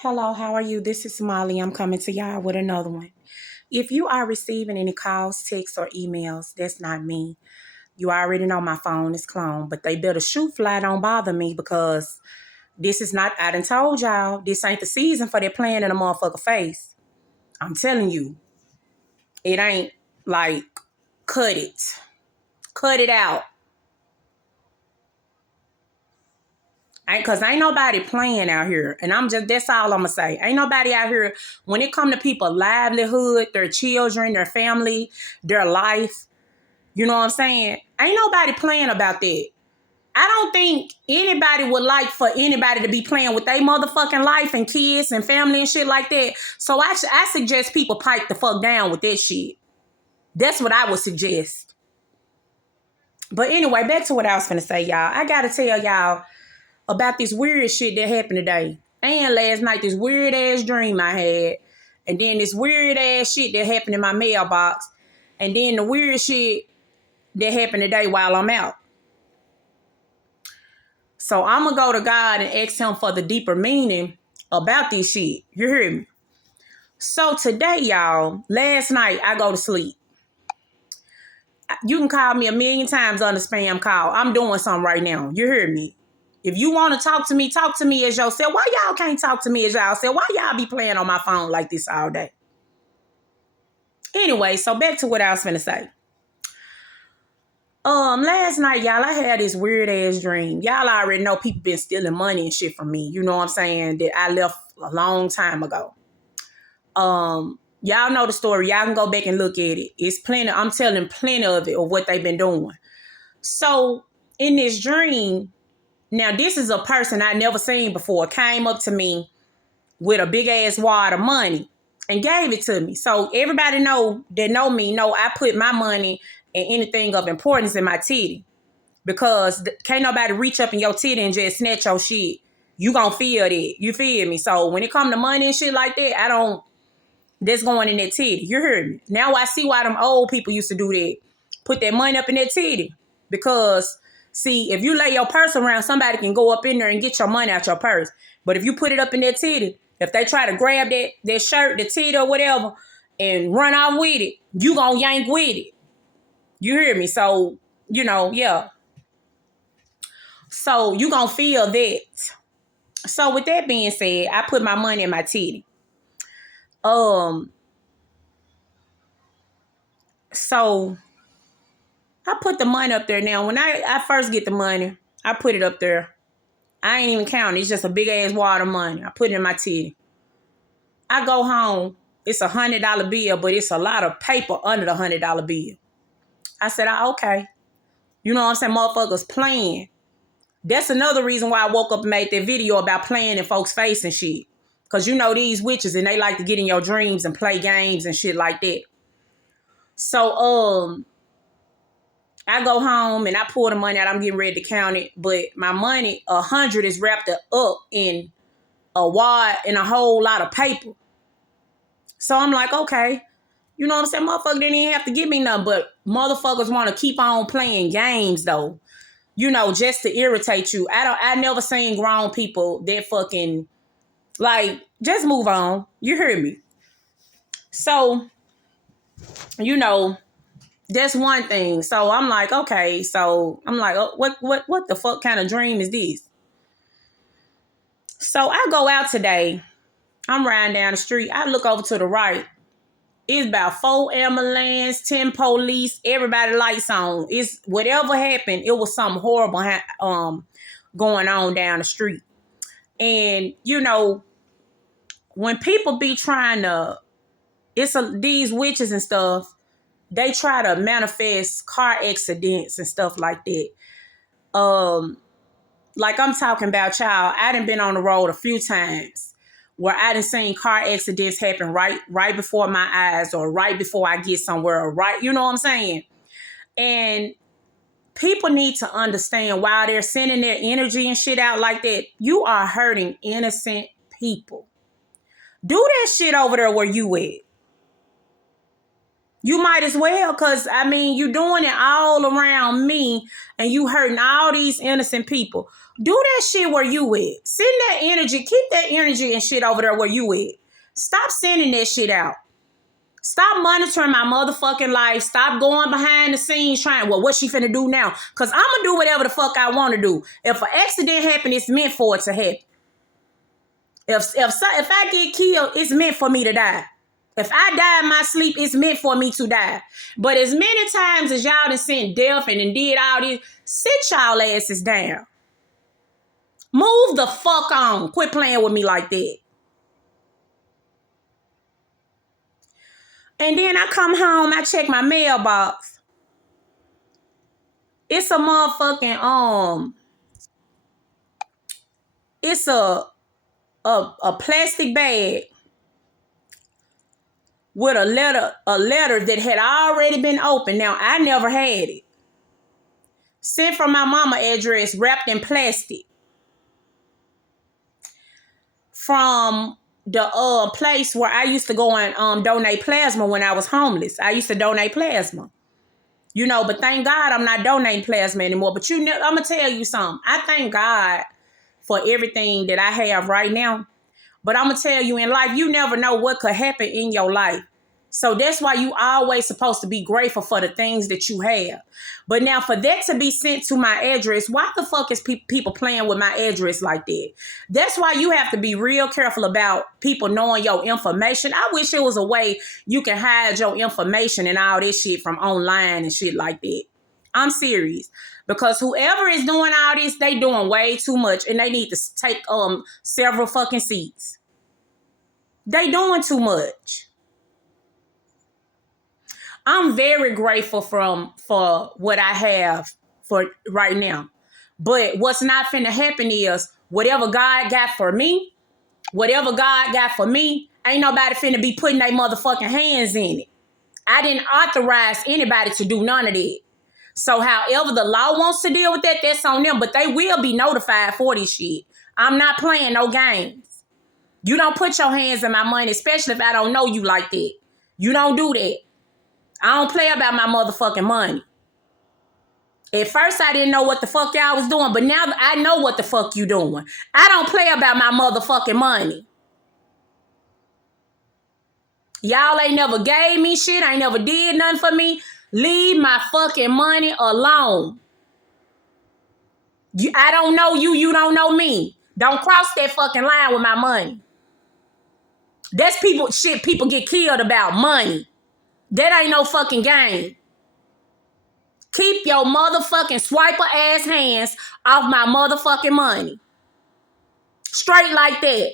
Hello, how are you? This is Molly. I'm coming to y'all with another one. If you are receiving any calls, texts, or emails, that's not me. You already know my phone is cloned, but they better shoot fly don't bother me because this is not, I done told y'all, this ain't the season for that playing in a motherfucker face. I'm telling you, it ain't like, cut it. Cut it out. Cause ain't nobody playing out here. And that's all I'm gonna say. Ain't nobody out here, when it come to people livelihood, their children, their family, their life, you know what I'm saying? Ain't nobody playing about that. I don't think anybody would like for anybody to be playing with their motherfucking life and kids and family and shit like that. So I suggest people pipe the fuck down with that shit. That's what I would suggest. But anyway, back to what I was finna say, y'all. I gotta tell y'all about this weird shit that happened today. And last night, this weird ass dream I had. And then this weird ass shit that happened in my mailbox. And then the weird shit that happened today while I'm out. So I'm going to go to God and ask him for the deeper meaning about this shit. You hear me? So today, y'all, last night I go to sleep. You can call me a million times on the spam call. I'm doing something right now. You hear me? If you want to talk to me as yourself. Why y'all can't talk to me as y'all self? Why y'all be playing on my phone like this all day? Anyway, so back to what I was finna say. Last night, y'all, I had this weird ass dream. Y'all already know people been stealing money and shit from me. You know what I'm saying? That I left a long time ago. Y'all know the story. Y'all can go back and look at it. It's plenty. I'm telling plenty of it of what they've been doing. So in this dream, now this is a person I never seen before. Came up to me with a big ass wad of money and gave it to me. So everybody know me know I put my money and anything of importance in my titty. Because can't nobody reach up in your titty and just snatch your shit. You gonna feel that. You feel me? So when it come to money and shit like that, that's going in that titty. You heard me? Now I see why them old people used to do that. Put that money up in that titty. Because, see, if you lay your purse around, somebody can go up in there and get your money out your purse. But if you put it up in that titty, if they try to grab that shirt, the titty or whatever, and run off with it, you gonna yank with it. You hear me? So, yeah. So you gonna feel that. So with that being said, I put my money in my titty. So I put the money up there. Now, when I first get the money, I put it up there. I ain't even counting. It's just a big ass wad of money. I put it in my titty. I go home. It's $100 bill, but it's a lot of paper under the $100 bill. I said, okay. You know what I'm saying? Motherfuckers playing. That's another reason why I woke up and made that video about playing in folks' face and shit. Because you know these witches and they like to get in your dreams and play games and shit like that. So, I go home and I pull the money out. I'm getting ready to count it. But my money, 100 is wrapped up in a wad and a whole lot of paper. So I'm like, okay. You know what I'm saying? Motherfucker didn't even have to give me nothing. But motherfuckers want to keep on playing games though. You know, just to irritate you. I never seen grown people that fucking, like, just move on. You heard me. So, that's one thing. So I'm like, okay. So I'm like, oh, what the fuck kind of dream is this? So I go out today. I'm riding down the street. I look over to the right. It's about 4 ambulance, 10 police, everybody lights on. It's whatever happened. It was something horrible going on down the street. And when people be trying to, these witches and stuff, they try to manifest car accidents and stuff like that. Like I'm talking about, y'all, I done been on the road a few times where I done seen car accidents happen right before my eyes or right before I get somewhere or right, you know what I'm saying? And people need to understand while they're sending their energy and shit out like that, you are hurting innocent people. Do that shit over there where you at. You might as well, because, I mean, you doing it all around me and you hurting all these innocent people. Do that shit where you at. Send that energy. Keep that energy and shit over there where you at. Stop sending that shit out. Stop monitoring my motherfucking life. Stop going behind the scenes trying, well, what she finna do now? Because I'm going to do whatever the fuck I want to do. If an accident happen, it's meant for it to happen. If I get killed, it's meant for me to die. If I die in my sleep, it's meant for me to die. But as many times as y'all done sent death and did all this, sit y'all asses down. Move the fuck on. Quit playing with me like that. And then I come home, I check my mailbox. It's a motherfucking, it's a plastic bag with a letter that had already been opened. Now, I never had it. Sent from my mama address, wrapped in plastic. From the place where I used to go and donate plasma when I was homeless. I used to donate plasma. You know, but thank God I'm not donating plasma anymore. But I'm going to tell you something. I thank God for everything that I have right now. But I'm going to tell you, in life, you never know what could happen in your life. So that's why you always supposed to be grateful for the things that you have. But now for that to be sent to my address, why the fuck is people playing with my address like that? That's why you have to be real careful about people knowing your information. I wish there was a way you can hide your information and all this shit from online and shit like that. I'm serious. Because whoever is doing all this, they doing way too much and they need to take several fucking seats. They doing too much. I'm very grateful for what I have for right now. But what's not finna happen is whatever God got for me, ain't nobody finna be putting their motherfucking hands in it. I didn't authorize anybody to do none of that. So however the law wants to deal with that, that's on them. But they will be notified for this shit. I'm not playing no games. You don't put your hands in my money, especially if I don't know you like that. You don't do that. I don't play about my motherfucking money. At first, I didn't know what the fuck y'all was doing, but now I know what the fuck you doing. I don't play about my motherfucking money. Y'all ain't never gave me shit. Ain't never did nothing for me. Leave my fucking money alone. I don't know you. You don't know me. Don't cross that fucking line with my money. That's shit people get killed about, money. That ain't no fucking game. Keep your motherfucking swiper ass hands off my motherfucking money. Straight like that.